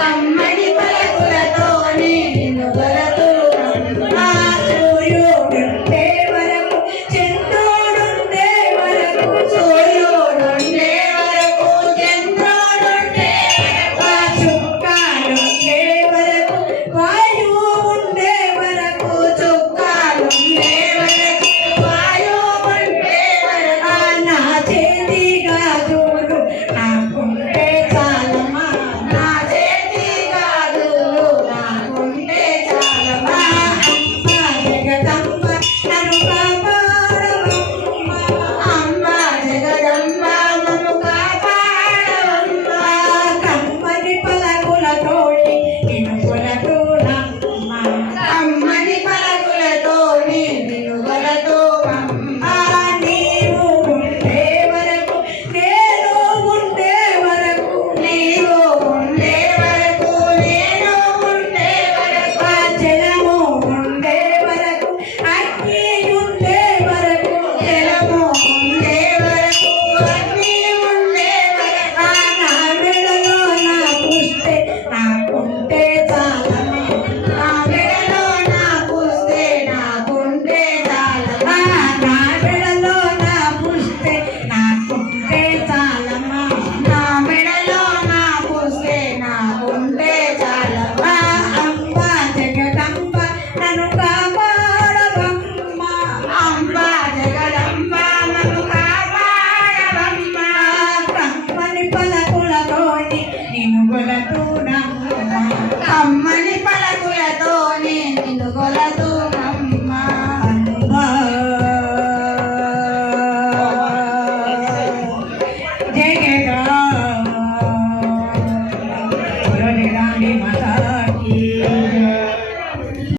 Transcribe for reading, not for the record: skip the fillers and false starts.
కమ్మని పలుకులతోనే నిన్ను కొలుతున్నా. సూర్యుడుండే వరకు చంద్రుడుండే వరకు సూర్యుడుండే వరకు చంద్రుడుండే వరకు చుక్కాలుండే వరకు వాయువు ఉండే వరకు చుక్కాలుండే వరకు వాయువు ఉండే వరకు నా చేతి గాజులు నాకుంటే చాలమ్మా. నా చేతి గాజులు నాకుంటే చాలమ్మా. అమ్మ జగదంబ నన్ను కాపాడవమ్మ. అమ్మ జగదంబ నన్ను కాపాడవమ్మ. కమ్మని పలుకులతోటి నిన్ను కొలుతున్నమ్మ. కమ్మని పలుకులతోని నిన్ను కొలుతున్నమ్మ. నీవు ఉండే వరకు నేను ఉండే వరకు నీవు ఉండే వరకు నేను ఉండే వరకు జలము ఉండే వరకు అగ్ని ఉండే వరకు జలము ఉండే వరకు అగ్ని ఉండే వరకు నా మెడలో నా పుస్తే నాకుంటే చాలమ్మా. నా మెడలో నా పుస్తే నాకుంటే చాలమ్మా. నా మెడలో నా పుస్తే నాకుంటే చాలమ్మా. నా మెడలో నా పుస్తే నాకుంటే చాలమ్మా. అమ్మ జగదంబ నన్ను కాపాడవమ్మ. అమ్మ జగదంబ నన్ను కాపాడవమ్మ. కమ్మని పలుకులతోని నిన్ను కొలుతున్నమ్మ. కమ్మని పలుకులతోని నిన్ను